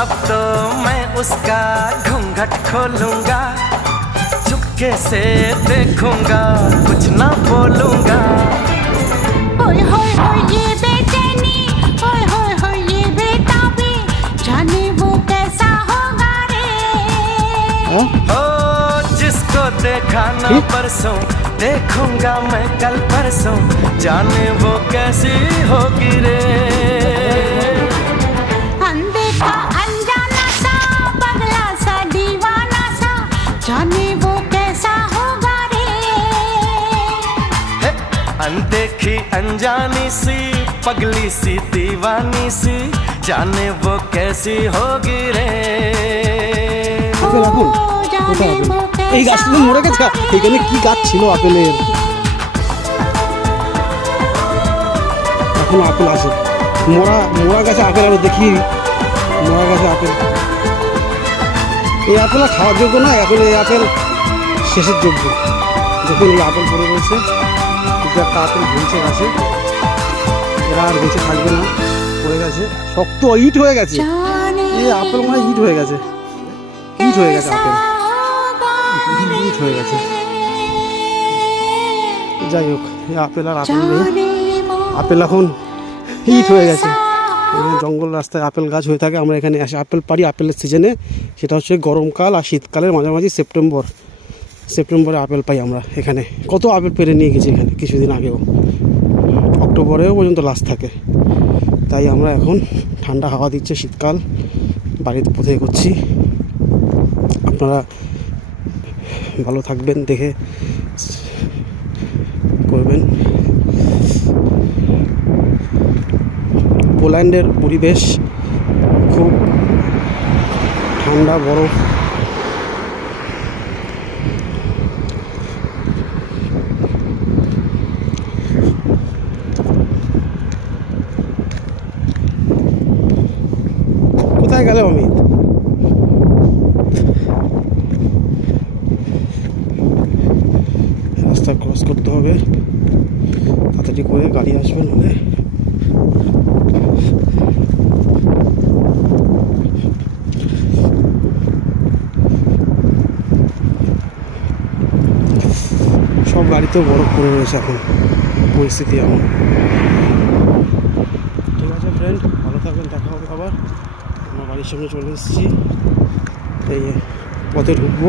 अब तो मैं उसका घूंघट खोलूंगा, चुपके से देखूंगा, कुछ ना बोलूंगा। होय होय होय ये बेचैनी, होय होय होय ये बेताबी, जाने वो कैसा होगा रे। हो जिसको देखा ना परसों, देखूंगा मैं कल परसों, जाने वो कैसी होगी रे। अनदेखा अनजाना सा, पगला सा, दीवाना सा, जाने वो कैसा होगा रे। अनदेखी अनजानी सी, पगली सी, दीवानी सी, जाने वो कैसी होगी रे। এই গাছটা তো মরে গেছে, এখানে কি গাছ ছিল আপেলের? এখন আপেল আছে, মরা গাছে আপেল। আরো দেখি মরা গাছে আপেল। এই আপেল আর খাওয়ার যোগ্য না, এখন এই আপেল শেষের যোগ্য। দেখুন এই আপেল পড়ে রয়েছে, কিন্তু একটা আপেল ঝুলছে গাছে, এরা আর বেঁচে থাকবে না, পড়ে গেছে, শক্ত ইট হয়ে গেছে। এই আপেল মানে ইট হয়ে গেছে, ইট হয়ে গেছে আপেল, ইট হয়ে গেছে। যাই হোক, এই আপেল আর আপেল নেই, আপেল এখন হিট হয়ে গেছে। জঙ্গল রাস্তায় আপেল গাছ হয়ে থাকে, আমরা এখানে আসি আপেল পারি আপেলের সিজনে, সেটা হচ্ছে গরমকাল আর শীতকালের মাঝামাঝি সেপ্টেম্বরে আপেল পাই আমরা এখানে। কত আপেল পেরে নিয়ে গেছি এখানে কিছুদিন আগেও, অক্টোবরেও পর্যন্ত লাস্ট থাকে। তাই আমরা এখন ঠান্ডা হাওয়া দিচ্ছে, শীতকাল, বাড়িতে পথে করছি। আপনারা ভালো থাকবেন, দেখে করবেন। পোল্যান্ডের পরিবেশ খুব ঠান্ডা, বরফ। কোথায় গেল অমিত? রাস্তা ক্রস করতে হবে, তাড়াতাড়ি করে গাড়ি আসবে, নাহলে সব গাড়িতে বরফ পড়ে রয়েছে এখন, পরিস্থিতি এমন। ঠিক আছে ফ্রেন্ড, ভালো থাকবেন, দেখা হবে আবার। আমার বাড়ির সামনে চলে এসেছি, এই পথে ঢুকবো।